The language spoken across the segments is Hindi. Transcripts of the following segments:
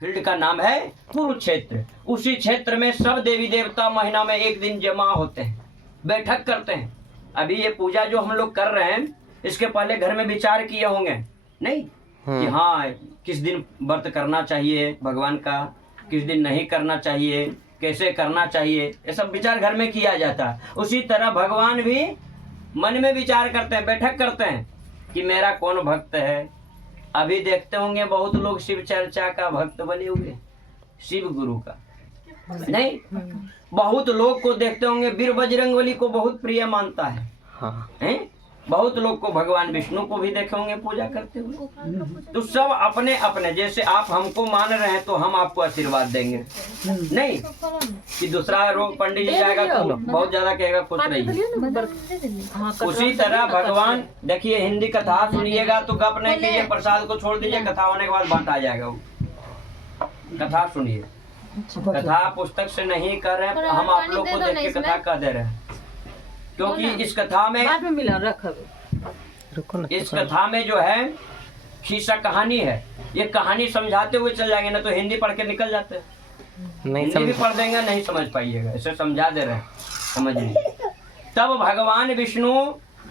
फील्ड का नाम है कुरुक्षेत्र। उसी क्षेत्र में सब देवी देवता महीना में एक दिन जमा होते हैं, बैठक करते हैं। अभी ये पूजा जो हम लोग कर रहे हैं, इसके पहले घर में विचार किए होंगे नहीं कि हाँ किस दिन व्रत करना चाहिए भगवान का, किस दिन नहीं करना चाहिए, कैसे करना चाहिए, ये सब विचार घर में किया जाता है। उसी तरह भगवान भी मन में विचार करते हैं, बैठक करते हैं कि मेरा कौन भक्त है। अभी देखते होंगे बहुत लोग शिव चर्चा का भक्त बने हुए, शिव गुरु का नहीं, बहुत लोग को देखते होंगे वीर बजरंगबली को बहुत प्रिय मानता है, हैं? बहुत लोग को भगवान विष्णु को भी देखे होंगे पूजा करते हुए। तो सब अपने अपने, जैसे आप हमको मान रहे हैं तो हम आपको आशीर्वाद देंगे, नहीं कि दूसरा रोग पंडित जी जाएगा तो बहुत ज्यादा कहेगा खुश रहिए। उसी तरह भगवान, देखिए हिंदी कथा सुनिएगा तो गप नहीं कीजिए, प्रसाद को छोड़ दीजिए, कथा होने के बाद बांटा जाएगा वो। कथा सुनिए, कथा पुस्तक से नहीं कर रहे हैं, हम आप लोग को देख के कथा कह दे रहे हैं, क्योंकि इस कथा में इस कथा में जो है खीसा कहानी है। ये कहानी समझाते हुए चल जाएंगे ना तो हिंदी पढ़ के निकल जाते हैं, हिंदी भी पढ़ देंगे नहीं समझ पाइएगा, ऐसे समझा दे रहे हैं, समझिए। तब भगवान विष्णु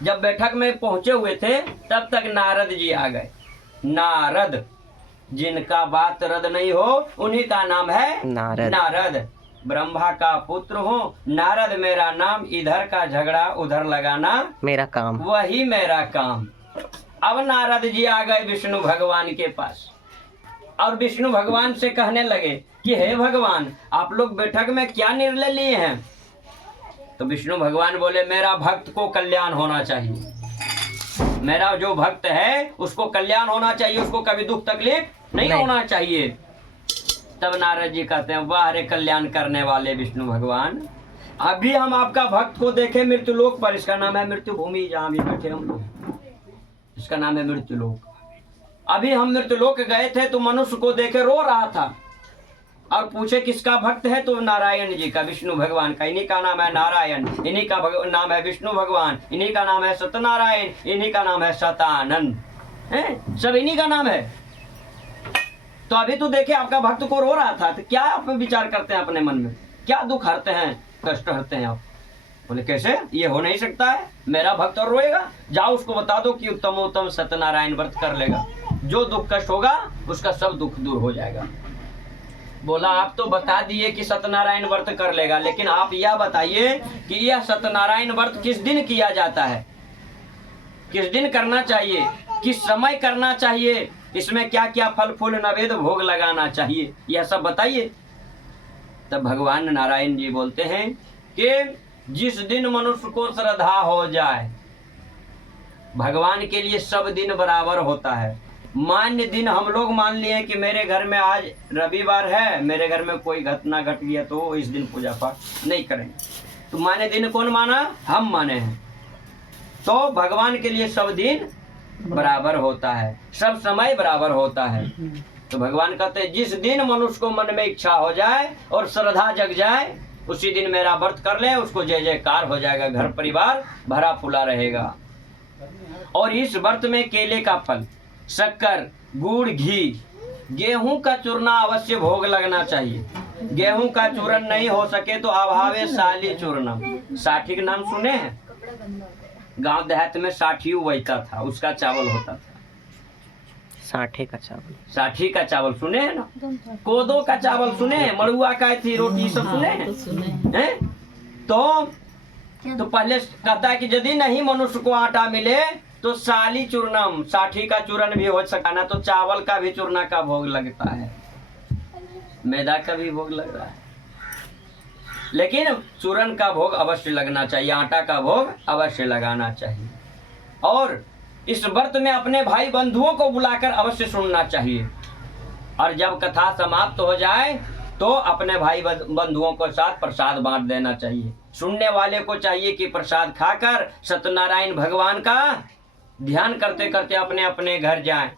जब बैठक में पहुंचे हुए थे तब तक नारद जी आ गए। नारद, जिनका बात रद नहीं हो उन्हीं का नाम है नारद। ब्रह्मा का पुत्र हूँ, नारद मेरा नाम, इधर का झगड़ा उधर लगाना मेरा काम, वही मेरा काम। अब नारद जी आ गए विष्णु भगवान के पास और विष्णु भगवान से कहने लगे कि हे भगवान, आप लोग बैठक में क्या निर्णय लिए हैं? तो विष्णु भगवान बोले मेरा भक्त को कल्याण होना चाहिए, मेरा जो भक्त है उसको कल्याण होना चाहिए, उसको कभी दुख तकलीफ नहीं होना चाहिए। तब नारद जी कहते हैं वाह रे कल्याण करने वाले विष्णु भगवान, अभी हम आपका भक्त को देखे मृत्युलोक पर, इसका नाम है मृत्यु भूमि, जहाँ भी बैठे हम लोग, इसका नाम है मृत्युलोक। अभी हम मृत्युलोक गए थे तो मनुष्य को देखे रो रहा था और पूछे किसका भक्त है, तो नारायण जी का, विष्णु भगवान का। इन्हीं का नाम है नारायण, इन्हीं का नाम है विष्णु भगवान, इन्हीं का नाम है सत्यनारायण, इन्हीं का नाम है शतानंद, है सब इन्हीं का नाम है। तो अभी तो देखे आपका भक्त को रो रहा था, तो क्या आप विचार करते हैं अपने मन में, क्या दुख हरते हैं, कष्ट हरते हैं आप? बोले कैसे, ये हो नहीं सकता है, मेरा भक्त और रोएगा? जाओ उसको बता दो कि उत्तम सत्यनारायण व्रत कर लेगा, जो दुख कष्ट होगा उसका सब दुख दूर हो जाएगा। बोला आप तो बता दिए कि सत्यनारायण व्रत कर लेगा, लेकिन आप यह बताइए कि यह सत्यनारायण व्रत किस दिन किया जाता है, किस दिन करना चाहिए, किस समय करना चाहिए, इसमें क्या क्या फल फूल नैवेद्य भोग लगाना चाहिए, यह सब बताइए। तब भगवान नारायण जी बोलते हैं कि जिस दिन मनुष्य को श्रद्धा हो जाए, भगवान के लिए सब दिन बराबर होता है। मान्य दिन हम लोग मान लिए कि मेरे घर में आज रविवार है, मेरे घर में कोई घटना घट गया तो इस दिन पूजा पाठ नहीं करेंगे, तो मान्य दिन कौन माना? हम माने हैं। तो भगवान के लिए सब दिन बराबर होता है, सब समय बराबर होता है। तो भगवान कहते हैं जिस दिन मनुष्य को मन में इच्छा हो जाए और श्रद्धा जग जाए, उसी दिन मेरा व्रत कर ले, उसको जय जयकार हो जाएगा, घर परिवार भरा फूला रहेगा। और इस व्रत में केले का फल, शक्कर, गुड़, घी, गेहूं का चूरना अवश्य भोग लगना चाहिए। गेहूं का चूरन नहीं हो सके तो अभावे साली चूर्णम, साठी का नाम सुने हैं? गांव देहात में साठी उगता था, उसका चावल होता था, साठी का चावल सुने हैं ना? कोदो का चावल सुने हैं? मड़ुआ का थी रोटी सब सुने हैं? तो पहले कहता है कि यदि नहीं मनुष्य को आटा मिले तो साली चूर्णम, साठी का चूरन भी हो सका ना, तो चावल का भी चूर्णा का भोग लगता है, मैदा का भी भोग लग रहा है, लेकिन चूरन का भोग अवश्य लगना चाहिए, आटा का भोग अवश्य लगाना चाहिए। और इस व्रत में अपने भाई बंधुओं को बुलाकर अवश्य सुनना चाहिए, और जब कथा समाप्त हो जाए तो अपने भाई बंधुओं के साथ प्रसाद बांट देना चाहिए। सुनने वाले को चाहिए कि प्रसाद खाकर सत्यनारायण भगवान का ध्यान करते करते अपने अपने घर जाएं।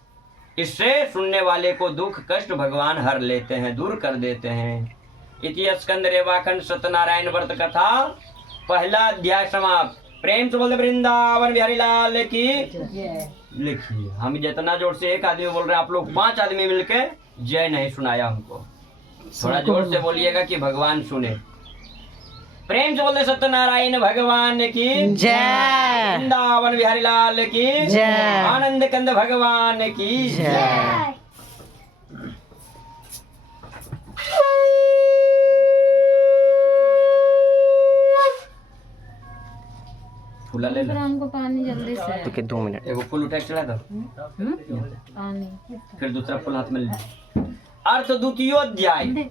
इससे सुनने वाले को दुख कष्ट भगवान हर लेते हैं, दूर कर देते हैं। इति स्कंद रेवाखंड सत्यनारायण व्रत कथा पहला अध्याय समाप्त। प्रेम से बोलते वृंदावन बिहारी लाल की। लिखिए, हम जितना जोर से एक आदमी बोल रहे हैं, आप लोग 5 आदमी मिलके जय नहीं सुनाया हमको। थोड़ा जोर से बोलिएगा कि भगवान सुने। प्रेम से बोलते सत्यनारायण भगवान की जय। वृंदावन बिहारी लाल की जय। आनंद कंद भगवान की जय। फूला ले लो। हमको पानी जल्दी से तो 2 मिनट। एगो फूल उठा के चढ़ा दो, पानी। फिर दूसरा फूल हाथ में ले लो। अर्थ द्वितीय अध्याय।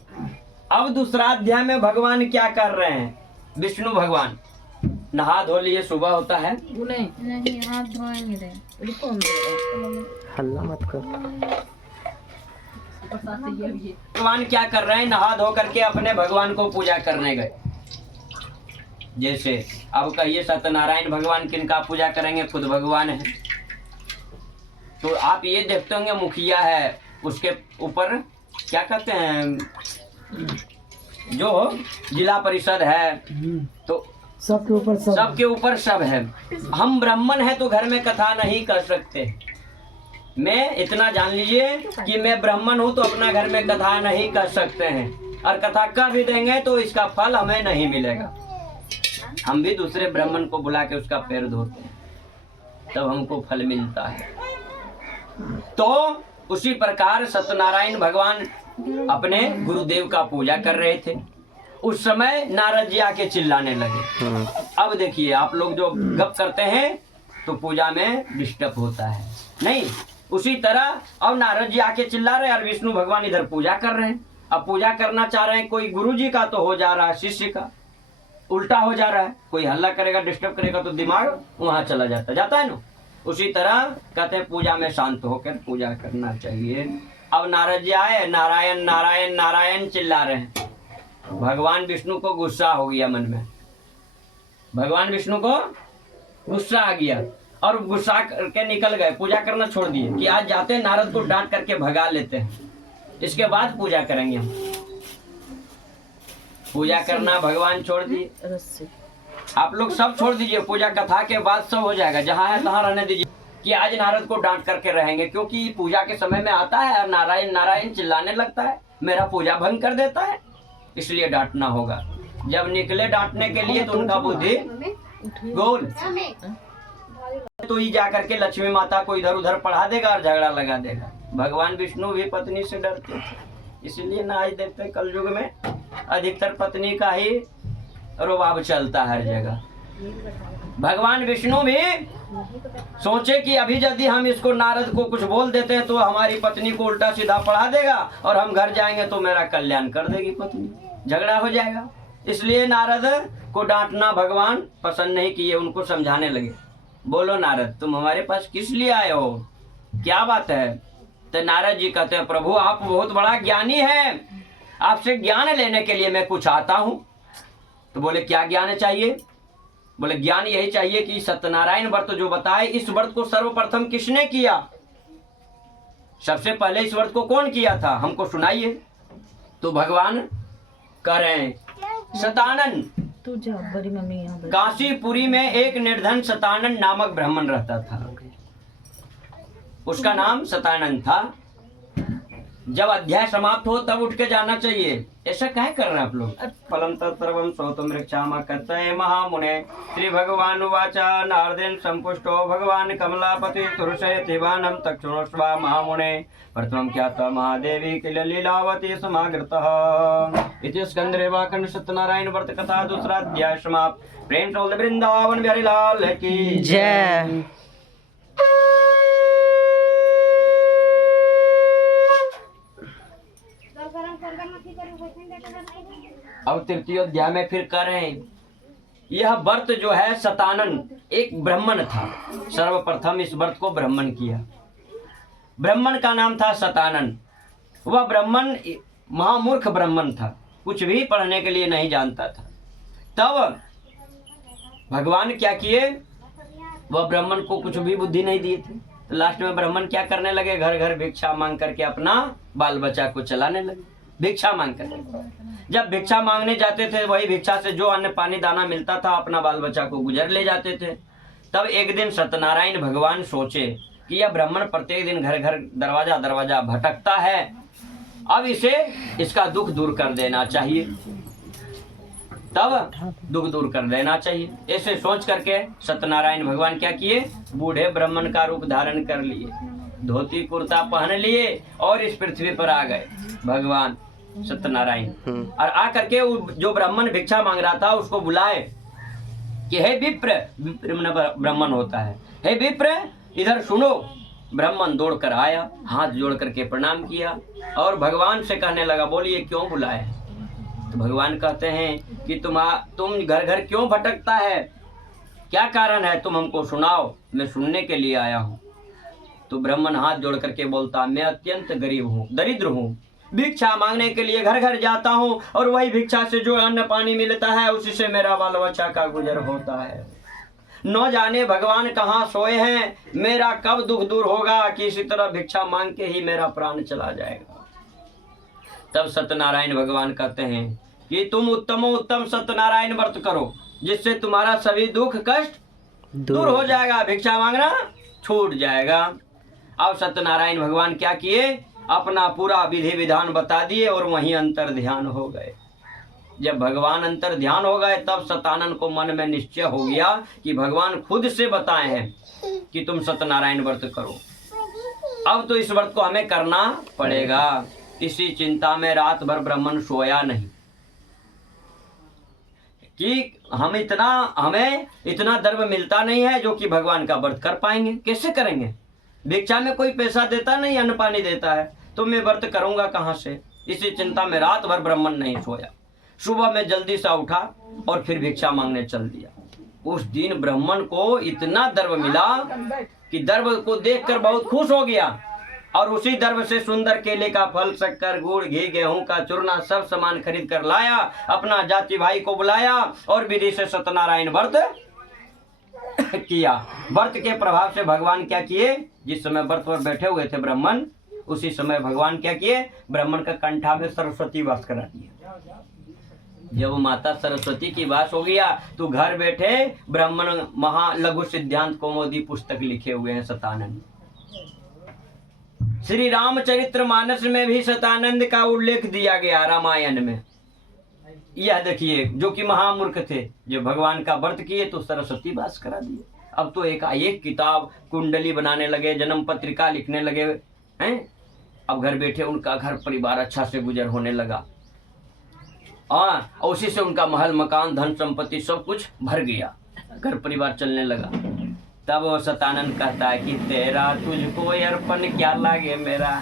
अब दूसरा अध्याय में भगवान क्या कर रहे हैं? विष्णु भगवान नहा धो लिए, सुबह होता है। नहीं हाथ धोएंगे। हल्ला मत कर। भगवान क्या कर रहे हैं? नहा धो करके अपने भगवान को पूजा करने गए। जैसे अब कहिए सत्यनारायण भगवान किनका पूजा करेंगे? खुद भगवान है। तो आप ये देखते होंगे मुखिया है, उसके ऊपर क्या कहते हैं, जो जिला परिषद है, तो सबके ऊपर सब है। हम ब्राह्मण हैं तो घर में कथा नहीं कर सकते। मैं इतना जान लीजिए कि मैं ब्राह्मण हूँ तो अपना घर में कथा नहीं कर सकते हैं, और कथा कर भी देंगे तो इसका फल हमें नहीं मिलेगा। हम भी दूसरे ब्राह्मण को बुला के उसका पैर धोते हैं, तब हमको फल मिलता है। तो उसी प्रकार सत्यनारायण भगवान अपने गुरुदेव का पूजा कर रहे थे। उस समय नारद जी आके चिल्लाने लगे। अब देखिए, आप लोग जो गप करते हैं तो पूजा में डिस्टर्ब होता है नहीं, उसी तरह अब नारद जी आके चिल्ला रहे हैं और विष्णु भगवान इधर पूजा कर रहे हैं। अब पूजा करना चाह रहे हैं, कोई गुरु जी का तो हो जा रहा है, शिष्य का उल्टा हो जा रहा है। कोई हल्ला करेगा, डिस्टर्ब करेगा तो दिमाग वहां चला जाता है ना। उसी तरह कहते हैं पूजा में शांत होकर पूजा करना चाहिए। अब नारद जी आए, नारायण नारायण नारायण चिल्ला रहे हैं। भगवान विष्णु को गुस्सा हो गया मन में, भगवान विष्णु को गुस्सा आ गया और गुस्सा करके निकल गए, पूजा करना छोड़ दिए कि आज जाते हैं नारद को डांट करके भगा लेते हैं, इसके बाद पूजा करेंगे हम। पूजा करना भगवान छोड़ दिए। आप लोग सब छोड़ दीजिए, पूजा कथा के बाद सब हो जाएगा, जहाँ है तहाँ रहने दीजिए कि आज नारद को डांट करके रहेंगे, क्योंकि पूजा के समय में आता है और नारायण नारायण चिल्लाने लगता है, मेरा पूजा भंग कर देता है, इसलिए डांटना होगा। जब निकले डांटने के लिए तो उनका बुद्धि गोल, तो ही जा करके लक्ष्मी माता को इधर उधर पढ़ा देगा और झगड़ा लगा देगा। भगवान विष्णु भी पत्नी से डरते थे, इसलिए ना आज देखते हैं कलयुग में अधिकतर पत्नी का ही रुबाब चलता है हर जगह। भगवान विष्णु भी सोचे कि अभी यदि हम इसको नारद को कुछ बोल देते हैं तो हमारी पत्नी को उल्टा सीधा पढ़ा देगा और हम घर जाएंगे तो मेरा कल्याण कर देगी पत्नी, झगड़ा हो जाएगा। इसलिए नारद को डांटना भगवान पसंद नहीं किए, उनको समझाने लगे। बोलो नारद, तुम हमारे पास किस लिए आए हो, क्या बात है? तो नारद जी कहते हैं, प्रभु आप बहुत बड़ा ज्ञानी है, आपसे ज्ञान लेने के लिए मैं कुछ आता हूँ। तो बोले क्या ज्ञान चाहिए? बोले ज्ञान यही चाहिए कि सत्यनारायण व्रत जो बताए, इस व्रत को सर्वप्रथम किसने किया, सबसे पहले इस व्रत को कौन किया था, हमको सुनाइए। तो भगवान कह रहे हैं, सतानन, बड़ी मम्मी यहाँ काशीपुरी में एक निर्धन सतानन नामक ब्राह्मण रहता था, उसका नाम सतानन था। जब अध्याय समाप्त हो तब उठ के जाना चाहिए, ऐसा क्या कर रहे हैं आप लोग? फलम तत्सर्वं श्रोतुं रक्षामः कर्तये महामुने। श्री भगवान उवाच नारदेन संपुष्टो भगवान कमलापति तुरुषयति बाणं तक्षुणोष्व महामुने प्रथमं ख्याता महादेवी किल लीलावती समागृतः। इति स्कंदरेवाखंड सत्यनारायण व्रत कथा दूसरा अध्याय समाप्त। प्रेम से बोल वृंदावन बिहारी लाल की जय। अब तृतीय अध्याय में फिर कह रहे हैं, यह व्रत जो है सतानन एक ब्राह्मण था, सर्वप्रथम इस व्रत को ब्राह्मण किया। ब्राह्मण का नाम था सतानन। वह ब्राह्मण महामूर्ख ब्राह्मण था, कुछ भी पढ़ने के लिए नहीं जानता था। तब भगवान क्या किए, वह ब्राह्मण को कुछ भी बुद्धि नहीं दिए थे। तो लास्ट में ब्राह्मण क्या करने लगे, घर घर भिक्षा मांग करके अपना बाल बच्चा को चलाने लगे, भिक्षा मांग करके। जब भिक्षा मांगने जाते थे, वही भिक्षा से जो अन्न पानी दाना मिलता था अपना बाल बच्चा को गुजर ले जाते थे। तब एक दिन सत्यनारायण भगवान सोचे कि यह ब्राह्मण प्रत्येक दिन घर घर दरवाजा दरवाजा भटकता है, अब इसे इसका दुख दूर कर देना चाहिए, तब दुख दूर कर देना चाहिए। ऐसे सोच करके सत्यनारायण भगवान क्या किए, बूढ़े ब्राह्मण का रूप धारण कर लिए, धोती कुर्ता पहन लिए और इस पृथ्वी पर आ गए भगवान सत्यनारायण। और आ करके जो ब्राह्मण भिक्षा मांग रहा था उसको बुलाए कि हे विप्र, विप्र ब्राह्मण होता है, हे विप्र इधर सुनो। ब्राह्मण दौड़ कर आया, हाथ जोड़ करके प्रणाम किया और भगवान से कहने लगा, बोलिए क्यों बुलाए? तो भगवान कहते हैं कि तुम घर घर क्यों भटकता है, क्या कारण है, तुम हमको सुनाओ, मैं सुनने के लिए आया हूँ। तो ब्राह्मण हाथ जोड़ करके बोलता, मैं अत्यंत गरीब हूँ, दरिद्र हूँ, भिक्षा मांगने के लिए घर घर जाता हूँ और वही भिक्षा से जो अन्न पानी मिलता है उसी से मेरा बाल बच्चा का गुजर होता है। न जाने भगवान कहाँ सोए हैं, मेरा कब दुख दूर होगा कि इसी तरह भिक्षा मांग के ही मेरा प्राण चला जाएगा। तब सत्यनारायण भगवान कहते हैं कि तुम उत्तम सत्यनारायण व्रत करो, जिससे तुम्हारा सभी दुख कष्ट दूर हो जाएगा, भिक्षा मांगना छूट जाएगा। अब सत्यनारायण भगवान क्या किए, अपना पूरा विधि विधान बता दिए और वहीं अंतर ध्यान हो गए। जब भगवान अंतर ध्यान हो गए तब सतानंद को मन में निश्चय हो गया कि भगवान खुद से बताए हैं कि तुम सत्यनारायण व्रत करो, अब तो इस व्रत को हमें करना पड़ेगा। इसी चिंता में रात भर ब्राह्मण सोया नहीं कि हमें इतना द्रव्य मिलता नहीं है जो कि भगवान का व्रत कर पाएंगे, कैसे करेंगे? भिक्षा में कोई पैसा देता नहीं, अन्न पानी देता है, तो मैं व्रत करूंगा कहाँ से? इसी चिंता में रात भर ब्राह्मण नहीं सोया। सुबह में जल्दी सा उठा और फिर भिक्षा मांगने चल दिया। उस दिन ब्राह्मण को इतना द्रव्य मिला कि द्रव्य को देखकर बहुत खुश हो गया और उसी द्रव्य से सुंदर केले का फल, शक्कर, गुड़, घी, गेहूं का चूरना सब सामान खरीद कर लाया, अपना जाति भाई को बुलाया और विधि से सत्यनारायण व्रत किया। व्रत के प्रभाव से भगवान क्या किए, जिस समय व्रत पर बैठे हुए थे ब्राह्मण, उसी समय भगवान क्या किए, ब्राह्मण का कंठा में सरस्वती वास करा दिया। जब माता सरस्वती की वास हो गया तो घर बैठे ब्राह्मण लघु सिद्धांत कौमुदी पुस्तक लिखे हुए हैं सतानंद। श्री रामचरित्र मानस में भी सतानंद का उल्लेख दिया गया, रामायण में। यह देखिए, जो कि महामूर्ख थे, जब भगवान का व्रत किए तो सरस्वती वास करा दिए। अब तो एक किताब, कुंडली बनाने लगे, जन्म पत्रिका लिखने लगे हैं। अब घर बैठे उनका घर परिवार अच्छा से गुजर होने लगा, और उसी से उनका महल मकान धन संपत्ति सब कुछ भर गया, घर परिवार चलने लगा। तब वो सतानंद कहता है कि तेरा तुझको अर्पण क्या लागे मेरा,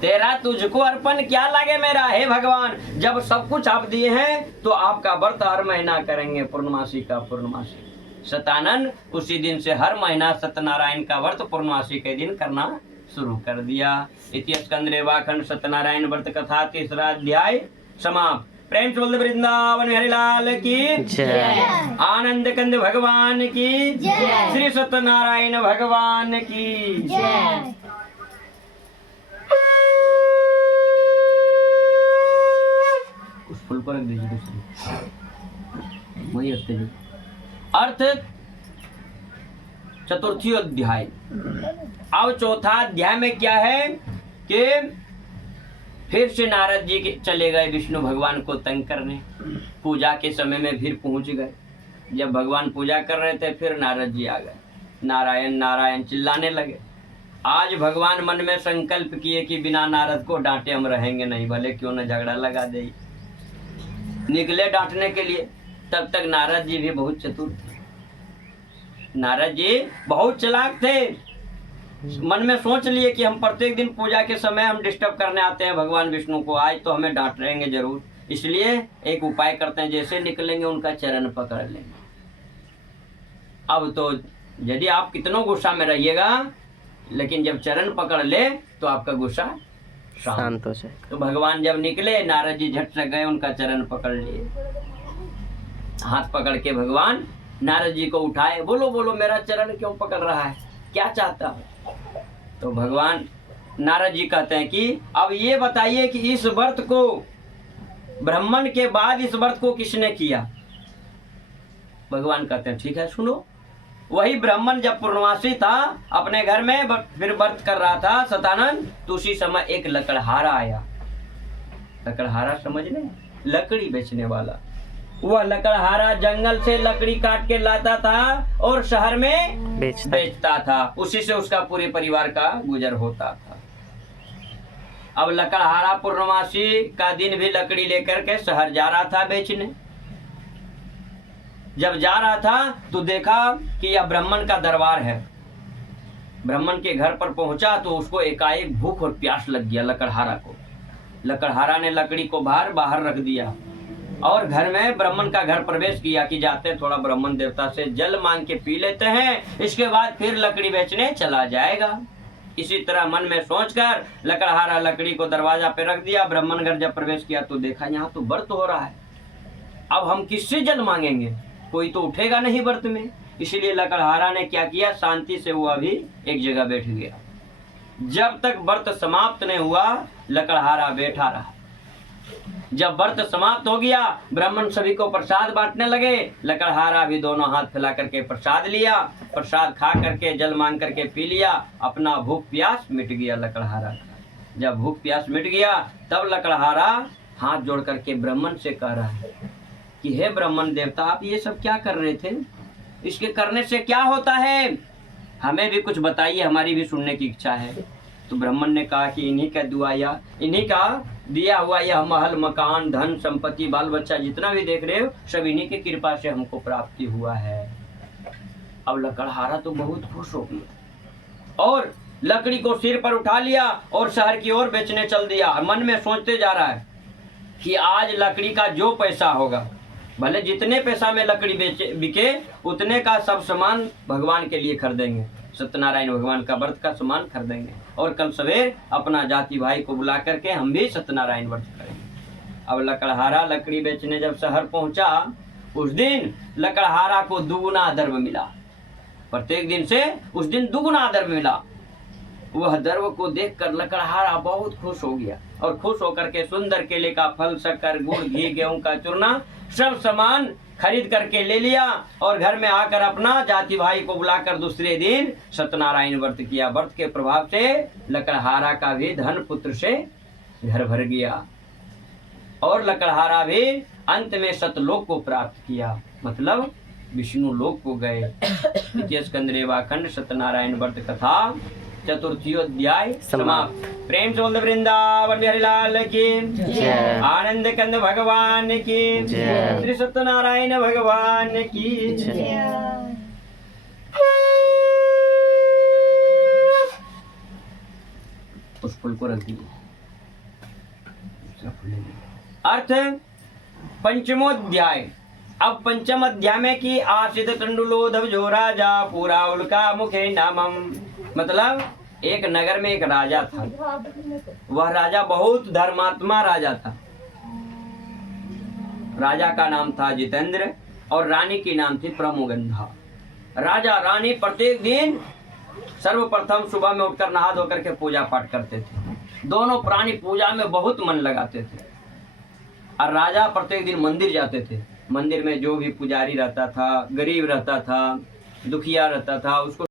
तेरा तुझको अर्पण क्या लागे मेरा। हे भगवान, जब सब कुछ आप दिए हैं तो आपका व्रत हर महीना करेंगे, पूर्णमासी का पूर्णमासी। सतानंद उसी दिन से हर महीना सत्यनारायण का व्रत पूर्णमासी के दिन करना शुरू कर दिया। इति स्कंद रेवाखंड सत्यनारायण व्रत कथा 3रा अध्याय समाप्त। प्रेम से बोलते वृंदावन बिहारी लाल की जय, आनंद कंद भगवान की जय, श्री सत्यनारायण भगवान की जय। उस फुल पर रख दीजिए दूसरी, वही रखते हैं। अर्थ चतुर्थी अध्याय। अब चौथा अध्याय में क्या है कि फिर से नारद जी चले गए विष्णु भगवान को तंग करने। पूजा के समय में फिर पहुंच गए। जब भगवान पूजा कर रहे थे फिर नारद जी आ गए, नारायण नारायण चिल्लाने लगे। आज भगवान मन में संकल्प किए कि बिना नारद को डांटे हम रहेंगे नहीं, भले क्यों न झगड़ा लगा दे। निकले डांटने के लिए। तब तक नारद जी भी बहुत चतुर थे, नारद जी बहुत चालाक थे। मन में सोच लिए कि हम प्रत्येक दिन पूजा के समय हम डिस्टर्ब करने आते हैं भगवान विष्णु को, आज तो हमें डांट रहेंगे जरूर, इसलिए एक उपाय करते हैं, जैसे निकलेंगे उनका चरण पकड़ लेंगे। अब तो यदि आप कितनों गुस्सा में रहिएगा, लेकिन जब चरण पकड़ ले तो आपका गुस्सा शांत हो जाए। तो भगवान जब निकले, नारद जी झट से गए, उनका चरण पकड़ लिए। हाथ पकड़ के भगवान नारद जी को उठाए, बोलो बोलो मेरा चरण क्यों पकड़ रहा है, क्या चाहता है? तो भगवान नारद जी कहते हैं कि अब ये बताइए कि इस व्रत को, ब्राह्मण के बाद इस व्रत को किसने किया? भगवान कहते हैं ठीक है सुनो। वही ब्राह्मण जब पूर्णवासी था अपने घर में फिर व्रत कर रहा था सतानंद, तो उसी समय एक लकड़हारा आया। लकड़हारा समझ लें, लकड़ी बेचने वाला। वह लकड़हारा जंगल से लकड़ी काट के लाता था और शहर में बेचता था। उसी से उसका पूरे परिवार का गुजर होता था। अब लकड़हारा पूर्णमासी का दिन भी लकड़ी लेकर के शहर जा रहा था बेचने। जब जा रहा था तो देखा कि यह ब्राह्मण का दरबार है। ब्राह्मण के घर पर पहुंचा तो उसको एकाएक भूख और प्यास लग गया लकड़हारा को। लकड़हारा ने लकड़ी को बाहर रख दिया और घर में ब्राह्मण का घर प्रवेश किया कि जाते थोड़ा ब्राह्मण देवता से जल मांग के पी लेते हैं, इसके बाद फिर लकड़ी बेचने चला जाएगा। इसी तरह मन में सोचकर लकड़हारा लकड़ी को दरवाजा पे रख दिया। ब्राह्मण घर जब प्रवेश किया तो देखा यहाँ तो व्रत हो रहा है, अब हम किससे जल मांगेंगे, कोई तो उठेगा नहीं व्रत में। इसीलिए लकड़हारा ने क्या किया, शांति से वो अभी एक जगह बैठ गया। जब तक व्रत समाप्त नहीं हुआ लकड़हारा बैठा रहा। जब व्रत समाप्त हो गया ब्राह्मण सभी को प्रसाद बांटने लगे। लकड़हारा भी दोनों हाथ फैला करके प्रसाद लिया, प्रसाद खा करके जल मांग करके पी लिया। अपना भूख प्यास मिट गया लकड़हारा का। जब भूख प्यास मिट गया तब लकड़हारा हाथ जोड़ करके ब्राह्मण से कह रहा है कि हे ब्राह्मण देवता, आप ये सब क्या कर रहे थे, इसके करने से क्या होता है, हमें भी कुछ बताइए, हमारी भी सुनने की इच्छा है। तो ब्राह्मण ने कहा कि इन्हीं का दुआया, इन्हीं का दिया हुआ यह महल मकान धन संपत्ति बाल बच्चा जितना भी देख रहे हो सब इन्हीं की कृपा से हमको प्राप्ति हुआ है। अब लकड़हारा तो बहुत खुश हो गया और लकड़ी को सिर पर उठा लिया और शहर की ओर बेचने चल दिया। मन में सोचते जा रहा है कि आज लकड़ी का जो पैसा होगा, भले जितने पैसा में लकड़ी बिके उतने का सब सामान भगवान के लिए खरीदेंगे, सत्यनारायण भगवान का व्रत का सामान खरीदेंगे और कल सवेर अपना जाति भाई को बुला करके हम भी सत्यनारायण व्रत करेंगे। अब लकड़हारा लकड़ी बेचने जब शहर पहुंचा उस दिन लकड़हारा को दुगुना द्रव्य मिला। प्रत्येक दिन से उस दिन दुगुना द्रव्य मिला। वह द्रव्य को देखकर लकड़हारा बहुत खुश हो गया और खुश होकर के सुंदर केले का फल, शक्कर, गुड़, घी, गेहूं का चूरना सब सामान खरीद करके ले लिया और घर में आकर अपना जाति भाई को बुलाकर दूसरे दिन सत्यनारायण व्रत किया। व्रत के प्रभाव से लकड़हारा का भी धन पुत्र से घर भर गया और लकड़हारा भी अंत में सतलोक को प्राप्त किया, मतलब विष्णु लोक को गए। द्वितीय स्कंद रेवाखंड सत्यनारायण व्रत कथा चतुर्थीयोध्याय समाप्त। प्रेम से बोल वृंदावन बिहारी लाल की, आनंद कंद भगवान की, श्री सत्यनारायण भगवान की। उस फूल को रख दीजिए। अर्थ पंचमोध्याय। अब पंचम अध्याय में की आशित तंडुलोधव जो राजा पूरा उल्का मुखे नामम, मतलब एक नगर में एक राजा था। वह राजा बहुत धर्मात्मा राजा था। राजा का नाम था जितेंद्र और रानी की नाम थी प्रमोगंधा। राजा रानी प्रत्येक दिन सर्वप्रथम सुबह में उठकर नहा धोकर के पूजा पाठ करते थे। दोनों प्राणी पूजा में बहुत मन लगाते थे और राजा प्रत्येक दिन मंदिर जाते थे। मंदिर में जो भी पुजारी रहता था, गरीब रहता था, दुखिया रहता था, उसको